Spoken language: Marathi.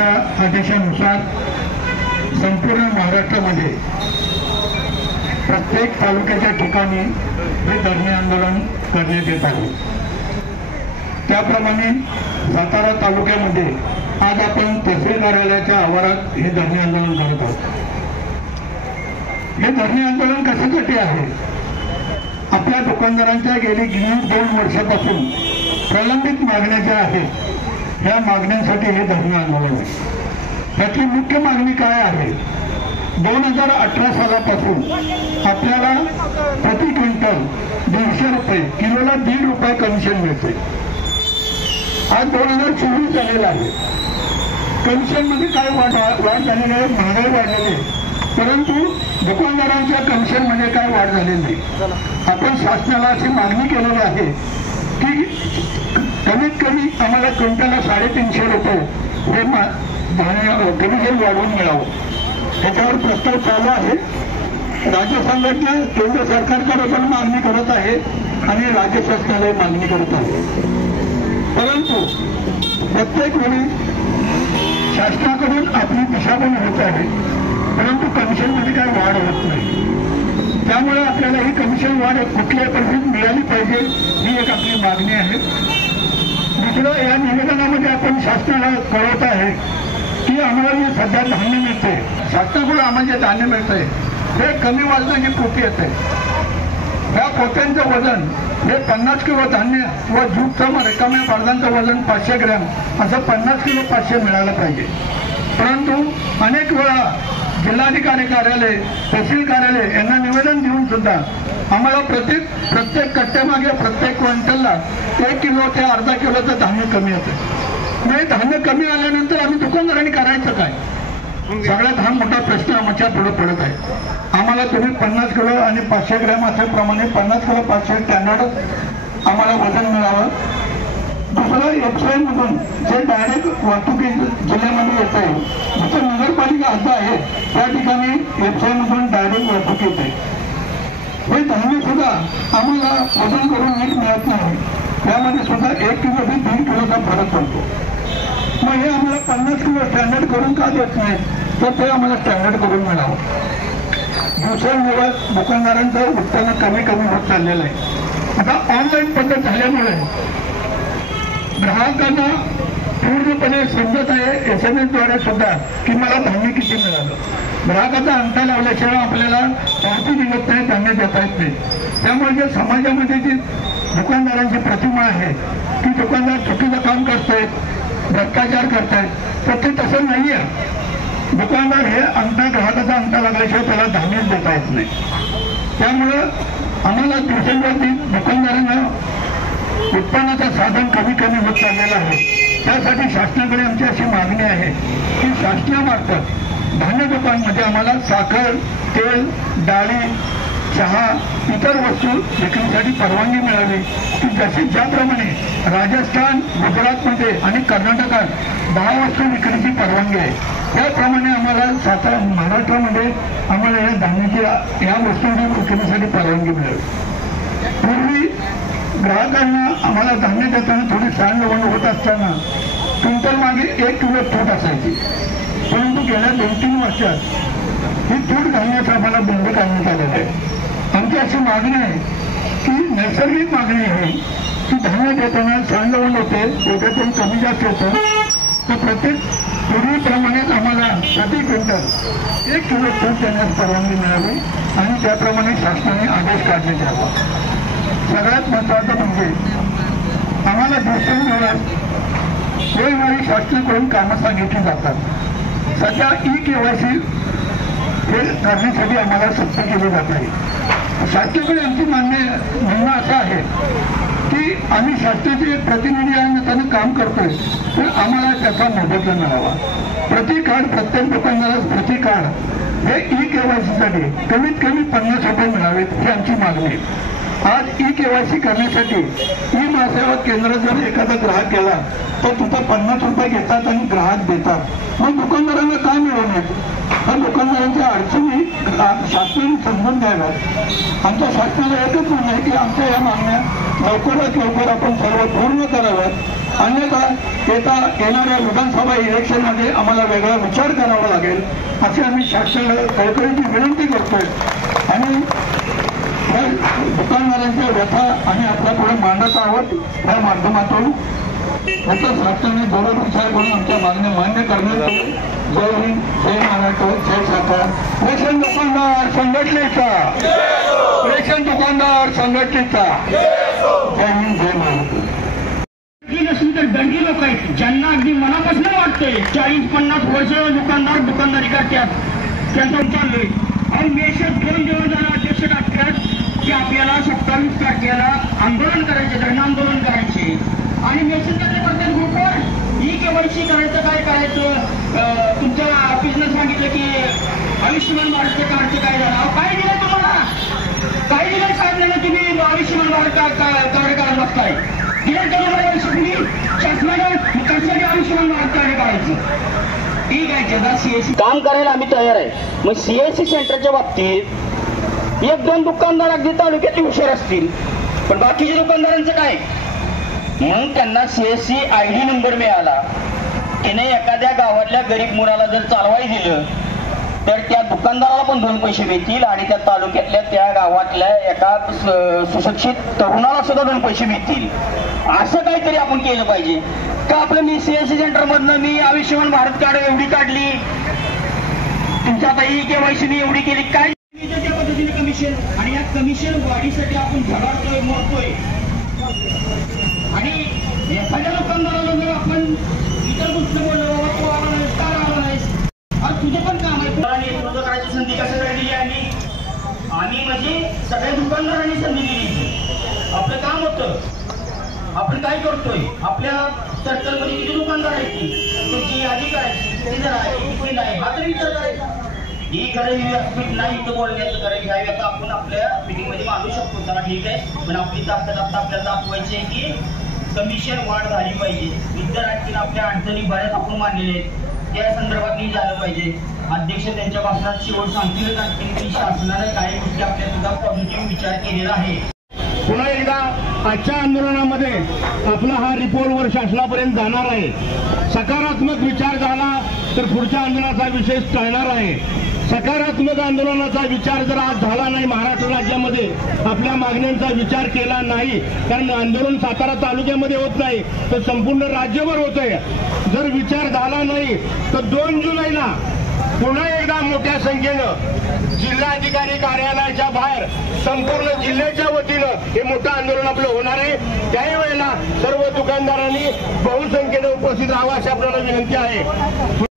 शासनाच्या आदेशानुसार संपूर्ण महाराष्ट्रामध्ये प्रत्येक तालुक्याच्या ठिकाणी हे धरणे आंदोलन करण्यात येत आहे। त्याप्रमाणे सातारा तालुक्यामध्ये आज आपण तहसील कार्यालयाच्या आवारात हे धरणे आंदोलन करत आहोत। हे धरणे आंदोलन कशासाठी आहे? आपल्या दुकानदारांच्या गेली 2 वर्षापासून प्रलंबित मागण्या ज्या आहेत ह्या मागण्यांसाठी हे धरणे आंदोलन आहे। त्याची मुख्य मागणी काय आहे? 2018 सालापासून आपल्याला प्रति क्विंटल 150 रुपये, किलोला 1.5 रुपये कमिशन मिळते। आज 2024 झालेला आहे। कमिशन मध्ये काय वाढ झालेली आहे? महागाई वाढलेली आहे, परंतु दुकानदारांच्या कमिशन मध्ये काय वाढ झालेली नाही। आपण शासनाला अशी मागणी केलेली आहे की कमीत कमी आम्हाला क्विंटलला 350 रुपये हे कमिशन वाढवून मिळावं। त्याच्यावर प्रस्ताव चालू आहे। राज्य संघटना केंद्र सरकारकडे पण मागणी करत आहे आणि राज्य शासनाला मागणी करत आहे, परंतु प्रत्येक वेळी शासनाकडून आपली दिशाभूल होत आहे, परंतु कमिशन मध्ये काय वाढ होत नाही। त्यामुळे आपल्याला ही कमिशन वाढ कुठल्याही परिस्थितीत मिळाली पाहिजे, ही एक आपली मागणी आहे। दुसरं, या निवेदनामध्ये आपण शासनाला कळवत आहे की आम्हाला जे सध्या धान्य मिळते, शासनाकडून आम्हाला जे धान्य मिळतंय हे कमी वजनाची पोती येते। ह्या पोत्यांचं वजन हे 50 किलो धान्य व जूटचं रिकाम्या पदार्थांचं वजन 500 ग्रॅम असं 50 किलो 500 मिळालं पाहिजे। परंतु अनेक वेळा जिल्हाधिकारी कार्यालय, तहसील कार्यालय यांना निवेदन देऊन सुद्धा आम्हाला प्रत्येक कट्ट्यामागे प्रत्येक क्विंटलला 1 किलो ते अर्धा किलोचं धान्य कमी येतं। नाही, धान्य कमी आल्यानंतर आम्ही दुकानदारांनी करायचं काय? सगळ्यात हा मोठा प्रश्न आमच्या पुढे पडत आहे। आम्हाला तुम्ही 50 किलो आणि 500 ग्रॅम असल्याप्रमाणे 50 किलो 500 स्टँडर्ड आम्हाला वजन मिळावं। दुसरं, एफसीआय मधून जे डायरेक्ट वाहतुकी जिल्ह्यामध्ये येत आहे, जसं नगरपालिका हद्द आहे त्या ठिकाणी एफसीआय मधून डायरेक्ट वाहतूक येते, हे धान्य सुद्धा आम्हाला वजन करून नीट मिळत नाही। त्यामध्ये सुद्धा 1 किलो ते 3 किलोचा फरक पडतो। मग हे आम्हाला 50 किलो स्टँडर्ड करून का देत नाही? तर ते आम्हाला स्टँडर्ड करून मिळावं। दिवसेंदिवस दुकानदारांचं उत्पन्न कमी होत चाललेलं आहे। आता ऑनलाईन पद्धत झाल्यामुळे ग्राहकांना पूर्णपणे समजत आहे SMS द्वारे सुद्धा की मला धान्य किती मिळालं। ग्राहकाचा अंगठा लावल्याशिवाय आपल्याला पावती निघत नाही, धान्य देता येत नाही। त्यामुळे जे समाजामध्ये जी दुकानदारांची प्रतिमा आहे की दुकानदार चुकीचं काम करतायत, भ्रष्टाचार करतायत, तर ते तसं नाही आहे। दुकानदार हे ग्राहकाचा अंगठा लागल्याशिवाय त्याला धान्यच देता येत नाही। त्यामुळं आम्हाला दिवसेंदिवस दुकानदारांना उत्पन्नाचं साधन कमी होत चाललेलं आहे। त्यासाठी शासनाकडे आमची अशी मागणी आहे की शासनामार्फत धान्य दुकानमध्ये आम्हाला साखर, तेल, डाळी, चहा, इतर वस्तू विक्रीसाठी परवानगी मिळावी की जशी ज्याप्रमाणे राजस्थान, गुजरातमध्ये आणि कर्नाटकात 10 वस्तू विक्रीची परवानगी आहे, त्याप्रमाणे आम्हाला महाराष्ट्रामध्ये आम्हाला या धान्याची या वस्तूंची विक्रीसाठी परवानगी मिळावी। पूर्वी ग्राहकांना आम्हाला धान्य देताना थोडी सांडवण होत असताना क्विंटल मागे 1 किलो तूट असायची, परंतु गेल्या 2-3 वर्षात ही तूट घालण्याचा आम्हाला बंद करण्यात आलेलं आहे। आमची अशी मागणी आहे की नैसर्गिक मागणी आहे की धान्य देताना सांडवण होते, त्याच्यातून कमी जास्त होतं, तर प्रत्येक पूर्वीप्रमाणेच आम्हाला प्रति क्विंटल 1 किलो तूट देण्यास परवानगी मिळावी आणि त्याप्रमाणे शासनाने आदेश काढण्यात यावा। सगळ्यात महत्त्वाचं म्हणजे आम्हाला दिवसेंदिवस वेळोवेळी शासनाकडून कामं सांगितली जातात। सध्या EKYC हे करण्यासाठी आम्हाला सक्ती केली जात आहे। शासनाकडे आमची म्हणणं असं आहे की आम्ही शासनाचे प्रतिनिधी आणि त्यांना काम करतोय, तर आम्हाला त्याचा मोबदला मिळावा। प्रति कार्ड प्रत्येक दुकानदारास प्रति कार्ड हे EKYC साठी कमीत कमी 50 रुपये मिळावेत, ही आमची मागणी आहे। आज EKYC करण्यासाठी महासेवा केंद्र जर एखादा ग्राहक गेला तर तिथं 50 रुपये घेतात आणि ग्राहक देतात। मग दुकानदारांना काय मिळवण्यात? तर दुकानदारांच्या अडचणी शासनाने समजून द्याव्यात। आमच्या शासनाला एकच म्हणणं आहे की आमच्या या मागण्या लवकरात लवकर आपण सर्व पूर्ण कराव्यात अन्यथा येणाऱ्या विधानसभा इलेक्शनमध्ये आम्हाला वेगळा विचार करावा लागेल अशी आम्ही शासनाला कळकळीची विनंती करतोय आणि दुकानदारांच्या व्यथा आणि आपल्या पुढे मांडत आहोत या माध्यमातून त्याचा शासनाने जोरात विचार करून आमच्या मागण्या मान्य करण्यात येईल. जय हिंद, जय महाराष्ट्र, जय सातारा. रेशन दुकानदार संघटनेचा, रेशन दुकानदार संघटनेचा जय हिंद, जय महाराष्ट्र. नसली तर दंडी लोक आहेत ज्यांना अगदी मनापासून वाटते 40-50 वर्ष दुकानदारी करतात त्यांचा चाललोय. आणि मेषच 2 दिवस झाला अध्यक्ष टाकतात की आपल्याला 27 तारखेला आंदोलन करायचे, धरण आंदोलन करायचे आणि मेसेज करतात ग्रुपवर ई-केवायसी करायचं. काय करायचं तुमच्या ऑफिसनं सांगितलं की आयुष्यमान भारतच्या कार्डचे काय झालं. काय दिलं तुम्हाला, काय दिलं साहेब तुम्ही आयुष्यमान भारत कार्ड काढत बसताय. शासनाने कशासाठी आयुष्यमान भारत कार्ड काढायचं. ठीक आहे, जगा सीएससी काम करायला आम्ही तयार आहे. मग सीएससी सेंटरच्या बाबतीत 1-2 दुकानदार अगदी तालुक्यातले हुशार असतील पण बाकीच्या दुकानदारांचं काय. मग त्यांना सीएससी ID नंबर मिळाला की नाही एखाद्या गावातल्या गरीब मुलाला जर चालवाई दिलं तर त्या दुकानदाराला पण 2 पैसे मिळतील आणि त्या तालुक्यातल्या त्या गावातल्या एका सुशिक्षित तरुणाला सुद्धा 2 पैसे मिळतील. असं काहीतरी आपण केलं पाहिजे का. आपलं मी सीएससी सेंटर मधनं मी आयुष्यमान भारत कार्ड एवढी काढली, तुमच्या आता ई-केवायसी मी एवढी केली, काय त्या पद्धतीने कमिशन. आणि या कमिशन वाढीसाठी आपण झगडतोय, मोडतोय. आणि एखाद्या दुकानदाराला जर आपण इतर गोष्ट बोललो बाबा तू आला नाहीस, का आला नाहीस, अरे तुझं पण काम आहे. नेतृत्व करायची संधी कशासाठी दिली आम्ही म्हणजे सगळ्या दुकानदारांनी संधी दिली. आपलं काम होतं, आपण काय करतोय, आपल्या सर्कलमध्ये किती दुकानदार आहेत तुमची यादी करायची, किती जण आहे किती नाही हा तरी विचार करायचा. ही खरं व्यासपीठ नाही इथं बोलण्याचं कारण ह्या व्यथा आपण आपल्या मिटिंगमध्ये मांडू शकतो. त्याला ठीक आहे, पण आपली ताकद आता आपल्याला दाखवायची आहे की कमिशन वाढ झाली पाहिजे. विद्यार्थ्यांना आपल्या अडचणी बऱ्याच आपण मांडलेल्या आहेत, त्या संदर्भात झालं पाहिजे. अध्यक्ष त्यांच्या भाषणात शेवट सांगतीलच आणखी की शासनाने काही गोष्टी आपल्या सुद्धा पॉझिटिव्ह विचार केलेला आहे. पुन्हा एकदा आजच्या आंदोलनामध्ये आपला हा रिपोर्टवर शासनापर्यंत जाणार आहे. सकारात्मक विचार झाला तर पुढच्या आंदोलनाचा विषय टळणार आहे. सकारात्मक आंदोलनाचा विचार जर आज झाला नाही, महाराष्ट्र राज्यामध्ये आपल्या मागण्यांचा विचार केला नाही, कारण आंदोलन सातारा तालुक्यामध्ये होत नाही तर संपूर्ण राज्यभर होतंय. जर विचार झाला नाही तर 2 जुलैला पुन्हा एकदा मोठ्या संख्येनं जिल्हाधिकारी कार्यालयाच्या बाहेर संपूर्ण जिल्ह्याच्या वतीनं हे मोठं आंदोलन आपलं होणार आहे. त्याही वेळेला सर्व दुकानदारांनी बहुसंख्येने उपस्थित राहावं अशी आपल्याला विनंती आहे.